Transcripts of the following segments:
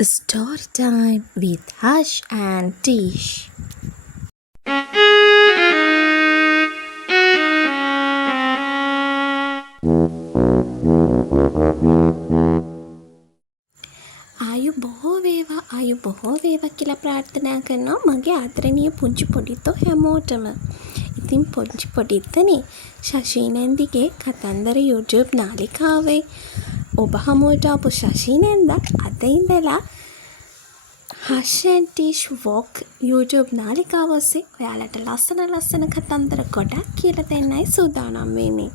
Story time with Hush and Tish. ආයු බොහෝ වේවා කියලා ප්‍රාර්ථනා කරනවා මගේ ආදරණීය පුංචි පොඩිත්තෝ හැමෝටම. ඉතින් පුංචි පොඩිත්තනේ ශෂීනන්දිගේ කතන්දර YouTube නාලිකාවේ ඔබ හමුවට ආපු ශෂීනන්දා අද ඉඳලා Hush and Tish Walk YouTube නාලිකාව ඔස්සේ ඔයාලට ලස්සන කතන්දර ගොඩක් කියලා දෙන්නයි සූදානම් වෙන්නේ.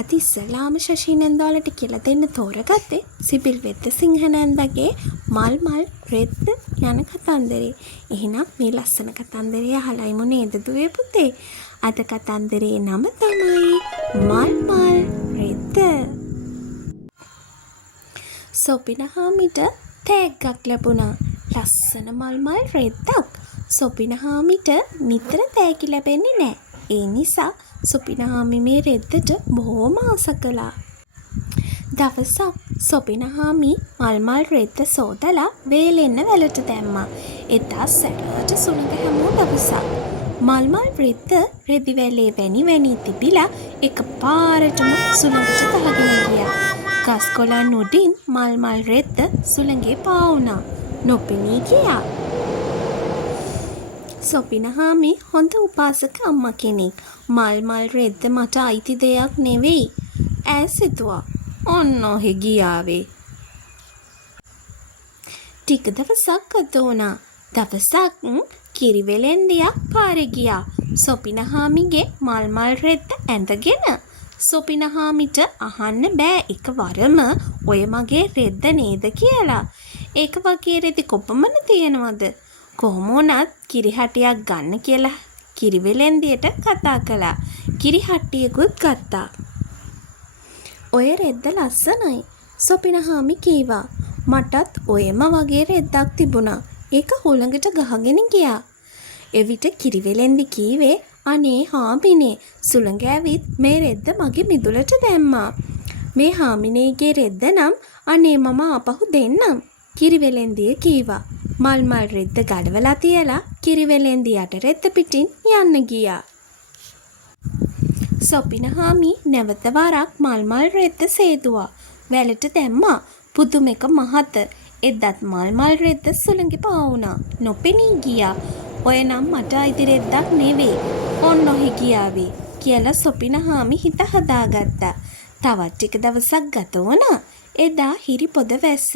අති ඉස්සලාම ශෂීනන්දා වලට කියලා දෙන්න තෝරගත්තේ සිබිල් වෙද්දසිංහ නන්දගේ මල් රෙද්ද යන කතන්දරේ. එහෙනම් මේ ලස්සන කතන්දරය අහලයිමු නේද දුවේ පුතේ? අද කතන්දරේ නම තමයි මල් රෙද්ද. සොපිනහාමිට තෑග්ගක් ලැබුණා. ලස්සන මල් රෙද්දක්. සොපිනහාමිට නිතර තෑගි ලැබෙන්නේ නැහැ. ඒ නිසා සොපිනහාමි මේ රෙද්දට බොහොම ආස කළා. දවසක් සොපිනහාමි මල් රෙද්ද සෝදලා වේලෙන්න වැලට දැම්මා. එදා සැරට සුළඟ හැමෝ දවසක්. මල් රෙද්ද රෙදි වැලේ වැනි තිබිලා එකපාරටම සුළඟට ගහගෙන ගියා. ගස් කොළන් උඩින් මල් රෙද්ද සුළඟේ පාවුණා. නොපෙනී ගියා. සොපිනහාමි හොඳ උපාසක අම්මා කෙනෙක්. මල් රෙද්ද මට අයිති දෙයක් නෙවෙයි ඈ සිතුවා. ඔන්න ඔහෙ ගියාවේ. ටික දවසක් ගත වුණා. දවසක් කිරිවෙලෙන්දියක් පාරේ ගියා. සොපිනහාමිගේ මල් රෙද්ද ඇඳගෙන. සොපිනහාමිට අහන්න බෑ එකවරම ඔය මගේ රෙද්ද නේද කියලා. ඒක වගේ රෙදි කොපමණ තියෙනවද? කොහොම වුණත් කිරිහටියක් ගන්න කියලා කිරිවෙලෙන්දියට කතා කළා. කිරිහට්ටියකුත් ගත්තා. ඔය රෙද්ද ලස්සනයි. සොපිනහාමි කීවා. මටත් ඔයම වගේ රෙද්දක් තිබුණා. ඒක හුළඟට ගහගෙන ගියා. එවිට කිරිවෙලෙන්දි කීවේ අනේ හාමිනේ සුළඟ ඇවිත් මේ රෙද්ද මගේ මිදුලට දැම්මා. මේ හාමිනේගේ රෙද්ද නම් අනේ මම ආපහු දෙන්නම්. කිරිවෙලෙන්දිය කීවා. මල් රෙද්ද ගලවලා තියලා කිරිවෙලෙන්දියට රෙද්ද පිටින් යන්න ගියා. සොපිනහාමි නැවත වරක් මල් රෙද්ද සේදුවා. වැලට දැම්මා. පුදුම එක මහත. එදත් මල් රෙද්ද සුළඟේ පාවුණා. නොපෙනී ගියා. ඔය නම් මට අයිති රෙද්දක් නෙවෙයි. ඔන්න ඔහි ගියාවේ කියලා සොපිනහාමි හිත හදාගත්තා. තවත් ටික දවසක් ගත වුණා. එදා හිරි පොද වැස්ස.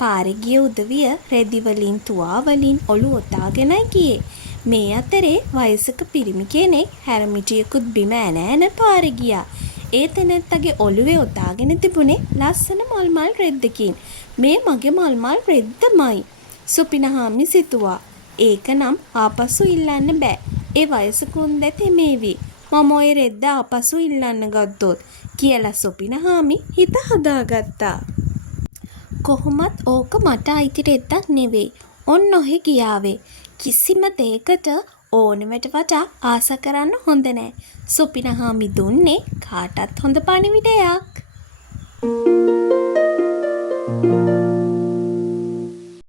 පාරේ ගිය උදවිය රෙදි වලින් තුවා වලින් ඔලු ඔතාගෙනයි ගියේ. මේ අතරේ වයසක පිරිමි කෙනෙක් හැරමිටියකුත් බිම ඇන පාරේ ගියා. ඒ තැනැත්තගේ ඔළුවේ ඔතාගෙන තිබුණේ ලස්සන මල් රෙද්දකින්. මේ මගේ මල් රෙද්දමයි. සොපිනහාමි සිතුවා. ඒක නම් ආපසු ඉල්ලන්න බෑ. ඒ වයසකුන් දැතෙමේවි. මම ඔය රෙද්ද ආපසු ඉල්ලන්න ගත්තොත් කියලා සොපිනහාමි හිත හදාගත්තා. කොහොමත් ඕක මට අයිති රෙද්දක් නෙවෙයි. ඔන්න ඔහෙ ගියාවේ. කිසිම දෙයකට ඕනෙමට වඩා ආස කරන්න හොඳ නෑ. සොපිනහාමි දුන්නේ කාටත් හොඳ පණිවිඩයක්.